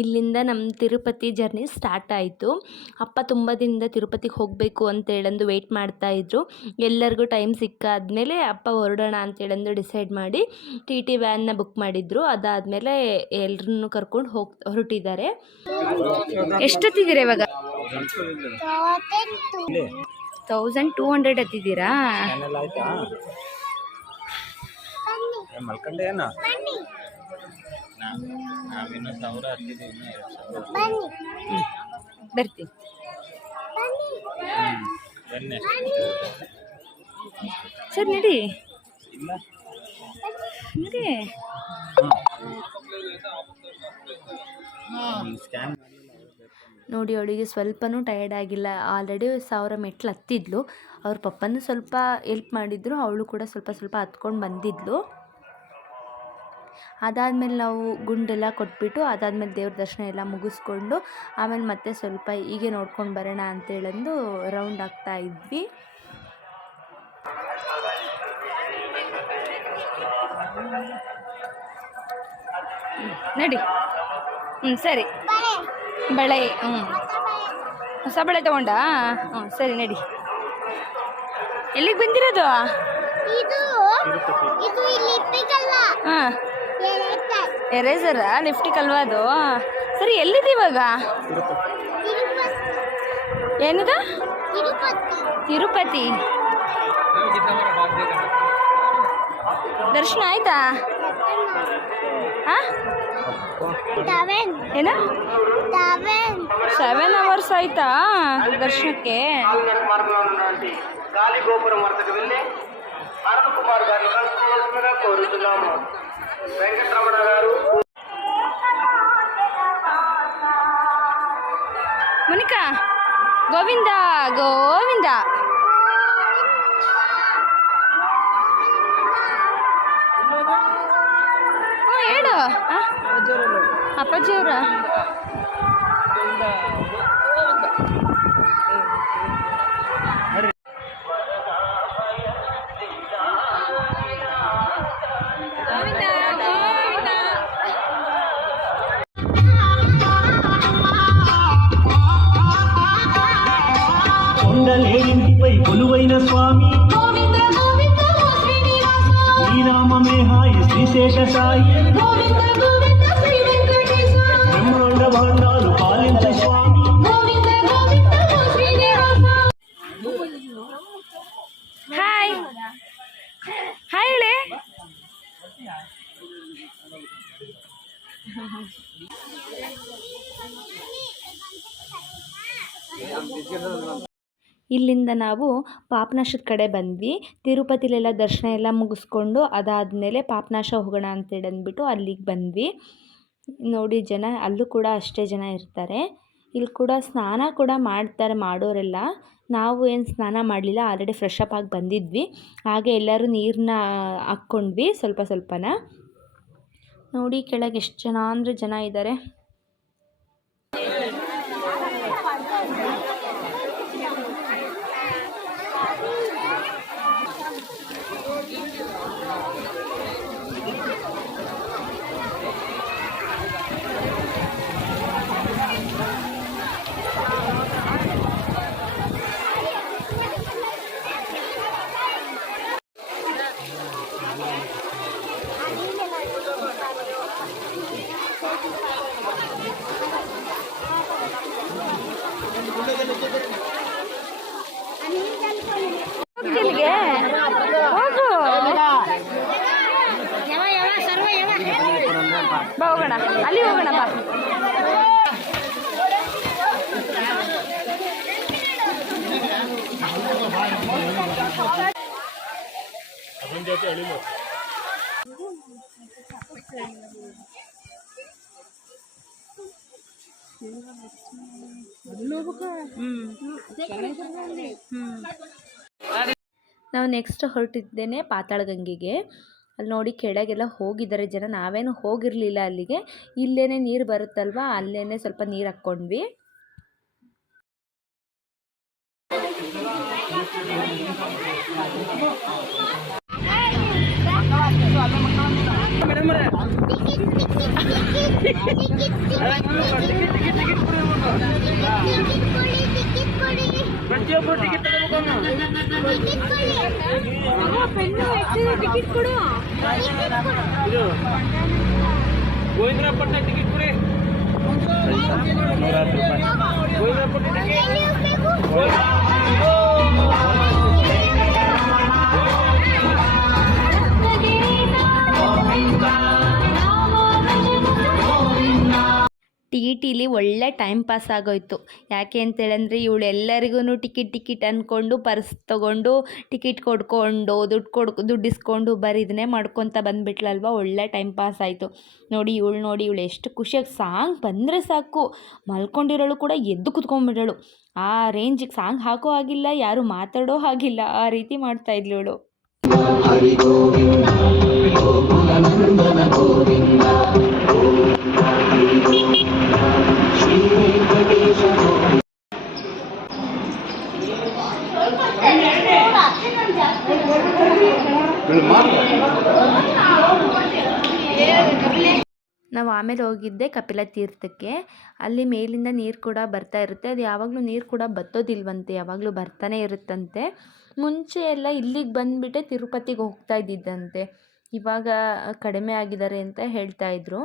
ಇಲ್ಲಿಂದ ನಮ್ಮ Tirupati journey start ಆಯಿತು. ಅಪ್ಪ ತುಂಬ ದಿನದಿಂದ ತಿರುಪತಿಗೆ ಹೋಗಬೇಕು ಅಂತೇಳಂದು ವೆಯ್ಟ್ ಮಾಡ್ತಾಯಿದ್ರು. ಎಲ್ಲರಿಗೂ ಟೈಮ್ ಸಿಕ್ಕಾದ್ಮೇಲೆ ಅಪ್ಪ ಹೊರಡೋಣ ಅಂತೇಳಂದು ಡಿಸೈಡ್ ಮಾಡಿ ಟಿ ವ್ಯಾನ್ನ ಬುಕ್ ಮಾಡಿದ್ರು. ಅದಾದಮೇಲೆ ಎಲ್ಲರನ್ನೂ ಕರ್ಕೊಂಡು ಹೊರಟಿದ್ದಾರೆ. ಎಷ್ಟೊತ್ತಿದ್ದೀರಾ ಇವಾಗ? 1200 ಹತ್ತಿದ್ದೀರಾ? ಬರ್ತೀವಿ ಸರ್, ನಡಿ ನಡಿ. ನೋಡಿ, ಅವಳಿಗೆ ಸ್ವಲ್ಪನೂ ಟಯರ್ಡ್ ಆಗಿಲ್ಲ. ಆಲ್ರೆಡಿ 1000 ಮೆಟ್ಲು ಹತ್ತಿದ್ಲು. ಅವ್ರ ಪಪ್ಪನೂ ಸ್ವಲ್ಪ ಹೆಲ್ಪ್ ಮಾಡಿದ್ರು, ಅವಳು ಕೂಡ ಸ್ವಲ್ಪ ಸ್ವಲ್ಪ ಹತ್ಕೊಂಡು ಬಂದಿದ್ಲು. ಅದಾದಮೇಲೆ ನಾವು ಗುಂಡೆಲ್ಲ ಕೊಟ್ಬಿಟ್ಟು ಅದಾದಮೇಲೆ ದೇವ್ರ ದರ್ಶನ ಎಲ್ಲ ಮುಗಿಸ್ಕೊಂಡು ಆಮೇಲೆ ಮತ್ತೆ ಸ್ವಲ್ಪ ಹೀಗೆ ನೋಡ್ಕೊಂಡು ಬರೋಣ ಅಂತೇಳಂದು ರೌಂಡ್ ಆಗ್ತಾ ಇದ್ವಿ. ನಡಿ. ಸರಿ, ಬಳೆ ಹೊಸ ಬಳೆ ತಗೊಂಡಾ? ಸರಿ, ನಡಿ. ಎಲ್ಲಿಗೆ ಬಂದಿರೋದು? ಹಾಂ, ಎರೇಸರ ಲಿಫ್ಟಿಗೆ ಅಲ್ವಾ ಅದು? ಸರಿ, ಎಲ್ಲಿದೆ ಇವಾಗ? ಏನದ? ತಿರುಪತಿ. ದರ್ಶನ ಆಯ್ತಾ? ಏನ 7 hours ಆಯ್ತಾ ದರ್ಶನಕ್ಕೆ? ಗೋಪುರ ಮರ್ತಕದಲ್ಲಿ ಅನಂತ ಕುಮಾರ್ ಗಾರು ಕೋರುತ್ತಲಾము. వెంకటరమణ గారు, ಮುನಿಕಾ, ಗೋವಿಂದ ಗೋವಿಂದ. ಹೇಳು ಅಪ್ಪಾಜಿಯವರ. కొండలేంటిపై కొలువైన స్వామి శ్రీరామమే హాయి శ్రీశేష సాయి బ్రహ్మాండ భాండాలు పాలించ స్వామి. ಹಾಯ್ ಹಾಯ್ ಹೇಳಿ. ಇಲ್ಲಿಂದ ನಾವು ಪಾಪನಾಶದ ಕಡೆ ಬಂದ್ವಿ. ತಿರುಪತಿಲೆಲ್ಲ ದರ್ಶನ ಎಲ್ಲ ಮುಗಿಸ್ಕೊಂಡು ಅದಾದಮೇಲೆ ಪಾಪನಾಶ ಹೋಗೋಣ ಅಂತೇಳಿ ಅಂದ್ಬಿಟ್ಟು ಅಲ್ಲಿಗೆ ಬಂದ್ವಿ. ನೋಡಿ, ಜನ ಅಲ್ಲೂ ಕೂಡ ಅಷ್ಟೇ ಜನ ಇರ್ತಾರೆ. ಇಲ್ಲಿ ಕೂಡ ಸ್ನಾನ ಕೂಡ ಮಾಡ್ತಾರೆ ಮಾಡೋರೆಲ್ಲ. ನಾವು ಏನು ಸ್ನಾನ ಮಾಡಲಿಲ್ಲ, ಆಲ್ರೆಡಿ ಫ್ರೆಶ್ ಅಪ್ ಆಗಿ ಬಂದಿದ್ವಿ. ಹಾಗೆ ಎಲ್ಲರೂ ನೀರನ್ನ ಹಾಕ್ಕೊಂಡ್ವಿ ಸ್ವಲ್ಪ ಸ್ವಲ್ಪನ. ನೋಡಿ ಕೆಳಗೆ ಎಷ್ಟು ಜನ ಅಂದರೆ ಜನ ಇದ್ದಾರೆ. ಬಾ ಹೋಗೋಣ, ಅಲ್ಲಿ ಹೋಗೋಣ ಬಾ. ನಾವು ನೆಕ್ಸ್ಟ್ ಹೊರಟಿದ್ದೇನೆ ಪಾತಾಳಗಂಗೆಗೆ. ಅಲ್ಲಿ ನೋಡಿ ಕೆಳಗೆಲ್ಲ ಹೋಗಿದ್ದಾರೆ ಜನ. ನಾವೇನು ಹೋಗಿರಲಿಲ್ಲ ಅಲ್ಲಿಗೆ. ಇಲ್ಲೇ ನೀರು ಬರುತ್ತಲ್ವ, ಅಲ್ಲೇ ಸ್ವಲ್ಪ ನೀರು ಹಾಕ್ಕೊಂಡ್ವಿ. ಗೋವಿಂದರಾಪಟ್ಟಣ ಟಿಕೆಟ್ ಕೊಡಿ. ಗೋವಿಂದರಾಪಟ್ಟಣ ಟಿ ಟಿಲಿ ಒಳ್ಳೆ ಟೈಮ್ ಪಾಸ್ ಆಗೋಯ್ತು. ಯಾಕೆ ಅಂತೇಳಂದರೆ ಇವಳು ಎಲ್ಲರಿಗೂ ಟಿಕೆಟ್ ಅಂದ್ಕೊಂಡು ಪರ್ಸ್ ತೊಗೊಂಡು ಟಿಕೆಟ್ ಕೊಡ್ಕೊಂಡು ದುಡ್ಡು ಇಸ್ಕೊಂಡು ಬರೀ ಇದನ್ನೇ ಮಾಡ್ಕೊತ ಬಂದುಬಿಟ್ಲಲ್ವ. ಒಳ್ಳೆ ಟೈಮ್ ಪಾಸ್ ಆಯಿತು. ನೋಡಿ ಇವಳು ಎಷ್ಟು ಖುಷಿಯಾಗಿ ಸಾಂಗ್ ಬಂದರೆ ಸಾಕು ಮಲ್ಕೊಂಡಿರೋಳು ಕೂಡ ಎದ್ದು ಕುತ್ಕೊಂಡ್ಬಿಡೋಳು. ಆ ರೇಂಜಿಗೆ ಸಾಂಗ್ ಹಾಕೋ ಆಗಿಲ್ಲ, ಯಾರು ಮಾತಾಡೋ ಹಾಗಿಲ್ಲ, ಆ ರೀತಿ ಮಾಡ್ತಾಯಿದ್ಲು ಇವಳು. ನಾವು ಆಮೇಲೆ ಹೋಗಿದ್ದೆ ಕಪಿಲ ತೀರ್ಥಕ್ಕೆ. ಅಲ್ಲಿ ಮೇಲಿಂದ ನೀರು ಕೂಡ ಬರ್ತಾ ಇರುತ್ತೆ. ಅದು ಯಾವಾಗಲೂ ನೀರು ಕೂಡ ಬತ್ತೋದಿಲ್ವಂತೆ, ಯಾವಾಗಲೂ ಬರ್ತಾನೆ ಇರುತ್ತಂತೆ. ಮುಂಚೆ ಎಲ್ಲ ಇಲ್ಲಿಗೆ ಬಂದುಬಿಟ್ಟೆ ತಿರುಪತಿಗೆ ಹೋಗ್ತಾ ಇದ್ದಿದ್ದಂತೆ. ಇವಾಗ ಕಡಿಮೆ ಆಗಿದ್ದಾರೆ ಅಂತ ಹೇಳ್ತಾ ಇದ್ರು.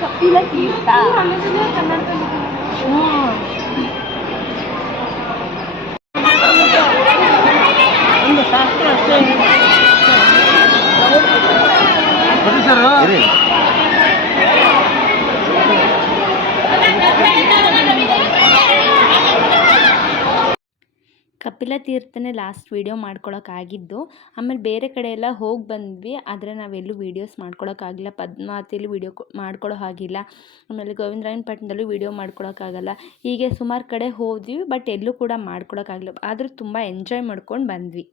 ಕಪಿಲ ತೀರ್ಥ ಒಂದು ಶಾಸ್ತ್ರ ಕಪಿಲ ತೀರ್ಥನೇ ಲಾಸ್ಟ್ ವೀಡಿಯೋ ಮಾಡ್ಕೊಳಕ್ಕಾಗಿದ್ದು. ಆಮೇಲೆ ಬೇರೆ ಕಡೆ ಎಲ್ಲ ಹೋಗಿ ಬಂದ್ವಿ, ಆದರೆ ನಾವೆಲ್ಲೂ ವೀಡಿಯೋಸ್ ಮಾಡ್ಕೊಳಕ್ಕಾಗಿಲ್ಲ. ಪದ್ಮಾವತಿಯಲ್ಲಿ ವೀಡಿಯೋ ಮಾಡ್ಕೊಳ್ಳೋ ಹಾಗಿಲ್ಲ. ಆಮೇಲೆ ಗೋವಿಂದರಾಯನಪಟ್ಟಣದಲ್ಲೂ ವೀಡಿಯೋ ಮಾಡ್ಕೊಳಕ್ಕಾಗಲ್ಲ. ಹೀಗೆ ಸುಮಾರು ಕಡೆ ಹೋದ್ವಿ, ಬಟ್ ಎಲ್ಲೂ ಕೂಡ ಮಾಡ್ಕೊಳಕ್ಕಾಗಲ್ಲ. ಆದರೂ ತುಂಬ ಎಂಜಾಯ್ ಮಾಡ್ಕೊಂಡು ಬಂದ್ವಿ.